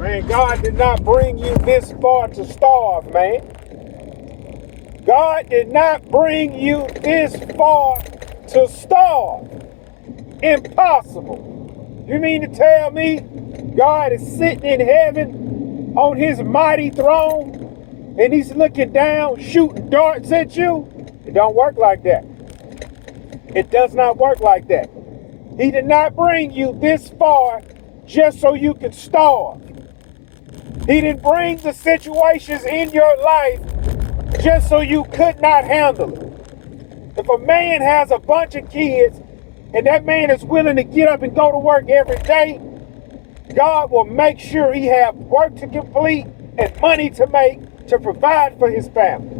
Man, God did not bring you this far to starve, man. God did not bring you this far to starve. Impossible. You mean to tell me God is sitting in heaven on his mighty throne and he's looking down, shooting darts at you? It don't work like that. It does not work like that. He did not bring you this far just so you could starve. He didn't bring the situations in your life just so you could not handle it. If a man has a bunch of kids and that man is willing to get up and go to work every day, God will make sure he have work to complete and money to make to provide for his family.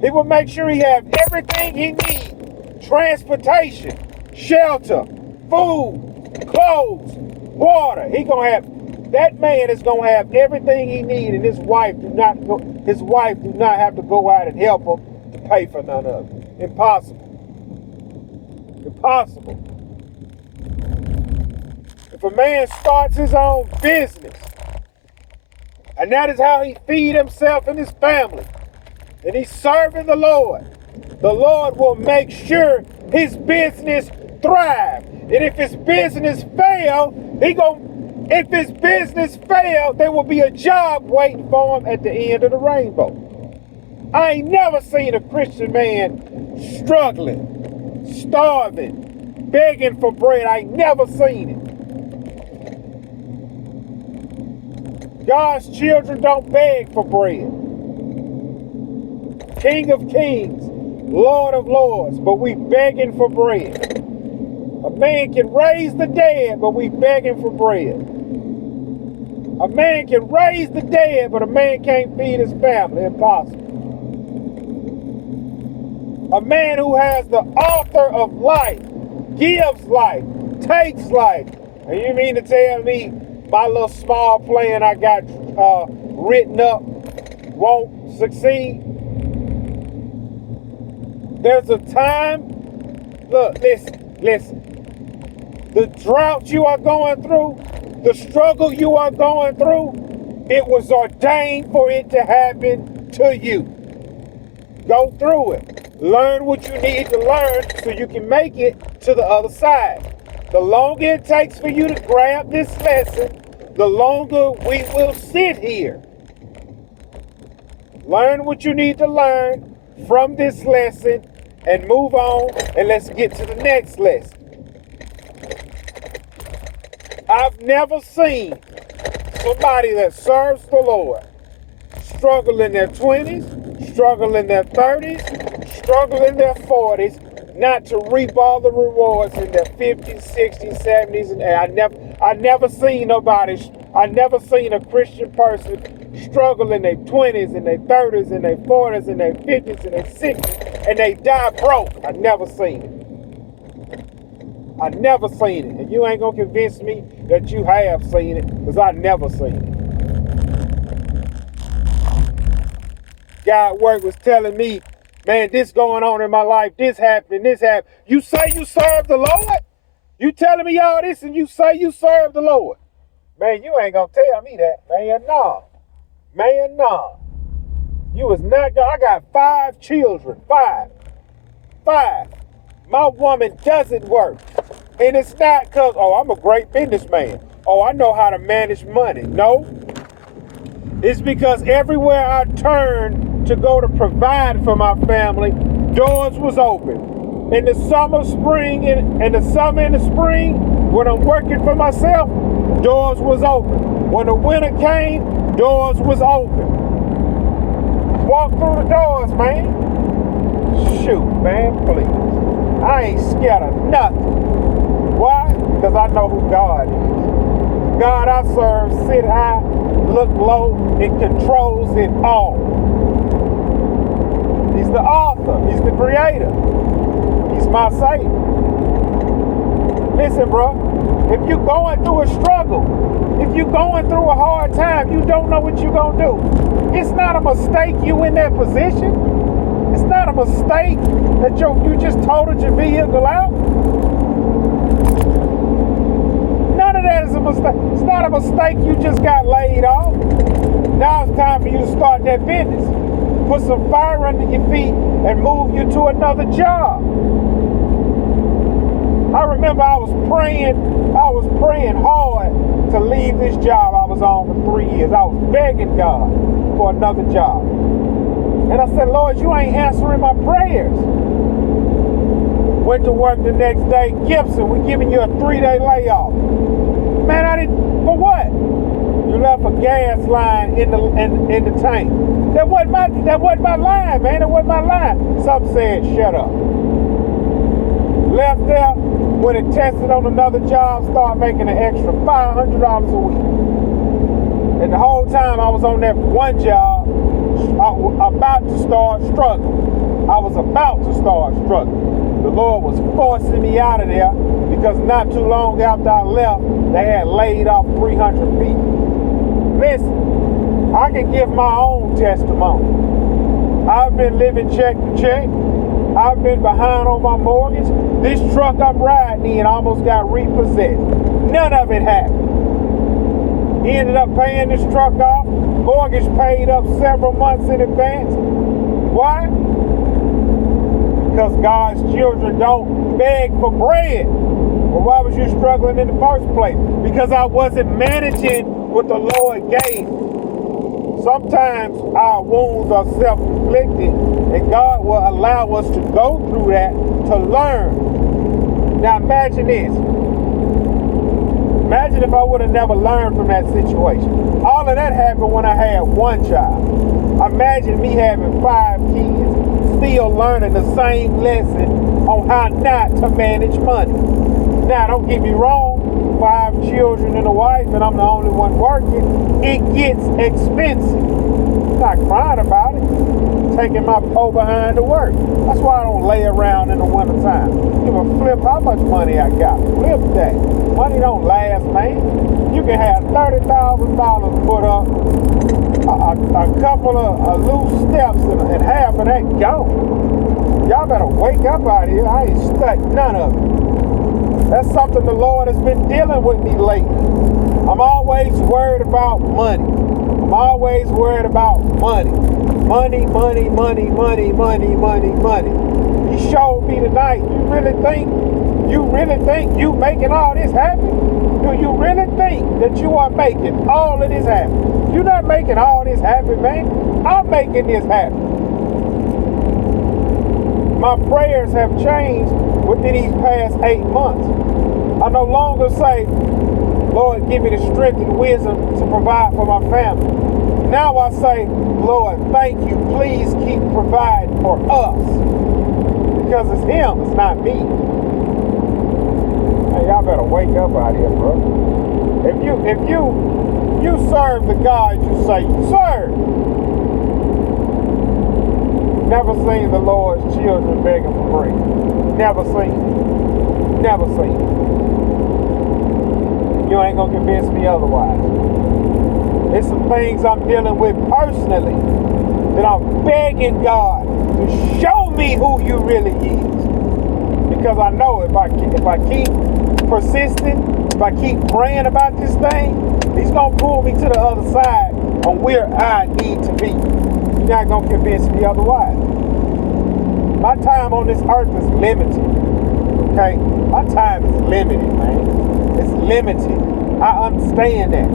He will make sure he have everything he needs: transportation, shelter, food, clothes, water. That man is gonna have everything he needs, and his wife do not have to go out and help him to pay for none of it. Impossible. Impossible. If a man starts his own business, and that is how he feed himself and his family, and he's serving the Lord will make sure his business thrive. And if his business fail, there will be a job waiting for him at the end of the rainbow. I ain't never seen a Christian man struggling, starving, begging for bread. I ain't never seen it. God's children don't beg for bread. King of kings, Lord of lords, but we begging for bread. A man can raise the dead, but we begging for bread. A man can raise the dead, but a man can't feed his family. Impossible. A man who has the author of life, gives life, takes life. And you mean to tell me my little small plan I got written up won't succeed? There's a time, look, listen. The drought you are going through, the struggle you are going through, it was ordained for it to happen to you. Go through it. Learn what you need to learn so you can make it to the other side. The longer it takes for you to grab this lesson, the longer we will sit here. Learn what you need to learn from this lesson and move on, and let's get to the next lesson. I've never seen somebody that serves the Lord struggle in their 20s, struggle in their 30s, struggle in their 40s, not to reap all the rewards in their 50s, 60s, 70s, and I never seen a Christian person struggle in their 20s, and their 30s, and their 40s, and their 50s, and their 60s, and they die broke. I never seen it. I never seen it. And you ain't gonna convince me that you have seen it, because I never seen it. Guy at work was telling me, man, this going on in my life, this happened. You say you serve the Lord? You telling me all this and you say you serve the Lord? Man, you ain't gonna tell me that. Man, no. Man, no. You was not gonna. I got 5 children. 5. My woman doesn't work. And it's not because, I'm a great businessman. I know how to manage money. No. It's because everywhere I turned to go to provide for my family, doors was open. In the summer, spring, and the summer and the spring, when I'm working for myself, doors was open. When the winter came, doors was open. Walk through the doors, man. Shoot, man, please. I ain't scared of nothing. Why? Because I know who God is. God I serve sit high, look low, and controls it all. He's the author. He's the creator. He's my Savior. Listen, bro. If you're going through a struggle, if you're going through a hard time, you don't know what you're going to do. It's not a mistake you in that position. It's not a mistake that you just totaled your vehicle out. None of that that is a mistake. It's not a mistake you just got laid off. Now it's time for you to start that business. Put some fire under your feet and move you to another job. I remember I was praying hard to leave this job I was on for 3 years. I was begging God for another job. And I said, Lord, you ain't answering my prayers. Went to work the next day. Gibson, we're giving you a 3-day layoff. Man, I didn't, for what? You left a gas line in the tank. That wasn't my line, man. That wasn't my line. Some said, shut up. Left there, went and tested on another job, started making an extra $500 a week. And the whole time I was on that one job, I was about to start struggling. The Lord was forcing me out of there because not too long after I left, they had laid off 300 people. Listen, I can give my own testimony. I've been living check to check. I've been behind on my mortgage. This truck I'm riding in almost got repossessed. None of it happened. He ended up paying this truck off. Mortgage paid up several months in advance. Why? Because God's children don't beg for bread. Well, why was you struggling in the first place? Because I wasn't managing what the Lord gave. Sometimes our wounds are self-inflicted, and God will allow us to go through that to learn. Now imagine this. Imagine if I would have never learned from that situation. All of that happened when I had one child. Imagine me having 5 kids, still learning the same lesson on how not to manage money. Now, don't get me wrong, 5 children and a wife, and I'm the only one working, it gets expensive. I'm not crying about it. Taking my pole behind to work. That's why I don't lay around in the wintertime. Give a flip how much money I got. Flip that. Money don't last, man. You can have $30,000 put up, a couple of loose steps, and half of that gone. Y'all better wake up out here. I ain't stuck none of it. That's something the Lord has been dealing with me lately. I'm always worried about money. I'm always worried about money. Money. He showed me tonight, you really think you making all this happen? Do you really think that you are making all of this happen? You're not making all this happen, man. I'm making this happen. My prayers have changed within these past 8 months. I no longer say, Lord, give me the strength and wisdom to provide for my family. Now I say, Lord, thank you. Please keep providing for us. Because it's him, it's not me. Hey, y'all better wake up out here, bro. If you serve the God you say you serve, never seen the Lord's children begging for bread. Never seen. Never seen. You ain't gonna convince me otherwise. There's some things I'm dealing with personally that I'm begging God to show me who you really is. Because I know if I keep persisting, if I keep praying about this thing, he's gonna pull me to the other side on where I need to be. You're not gonna convince me otherwise. My time on this earth is limited. Okay? My time is limited, man. It's limited. I understand that.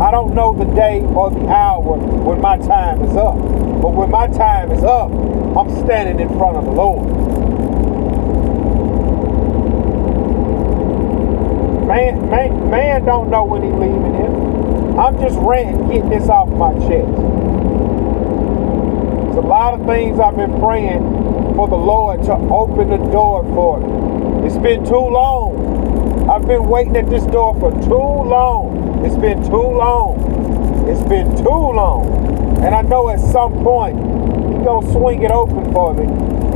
I don't know the day or the hour when my time is up. But when my time is up, I'm standing in front of the Lord. Man don't know when he's leaving here. I'm just ranting, getting this off my chest. There's a lot of things I've been praying for the Lord to open the door for me. It's been too long. I've been waiting at this door for too long. It's been too long. It's been too long. And I know at some point, he's going to swing it open for me.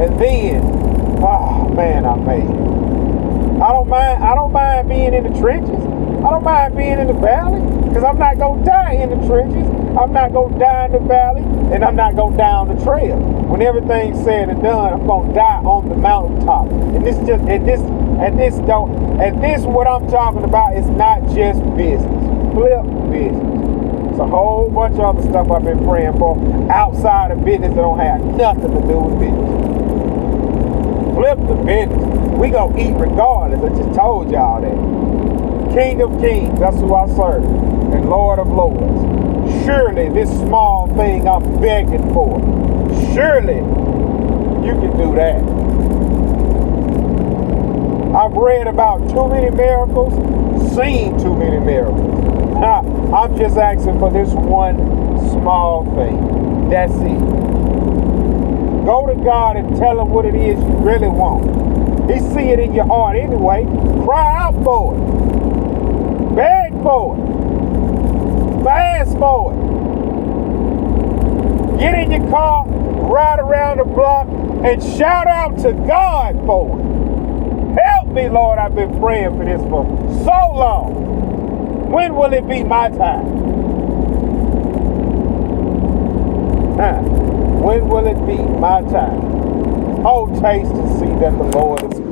And then, oh man, I made it. I don't mind being in the trenches. I don't mind being in the valley. Because I'm not going to die in the trenches. I'm not going to die in the valley. And I'm not going down the trail. When everything's said and done, I'm going to die on the mountaintop. And And this what I'm talking about is not just business. Flip business. It's a whole bunch of other stuff I've been praying for outside of business that don't have nothing to do with business. Flip the business. We gonna eat regardless. I just told y'all that. King of Kings, that's who I serve. And Lord of Lords. Surely this small thing I'm begging for, surely you can do that. I've read about too many miracles, seen too many miracles. I'm just asking for this one small thing. That's it. Go to God and tell him what it is you really want. He see it in your heart anyway. Cry out for it. Beg for it. Fast for it. Get in your car, ride around the block, and shout out to God for it. Help me, Lord. I've been praying for this for so long. When will it be my time? When will it be my time? Oh, taste and see that the Lord is good.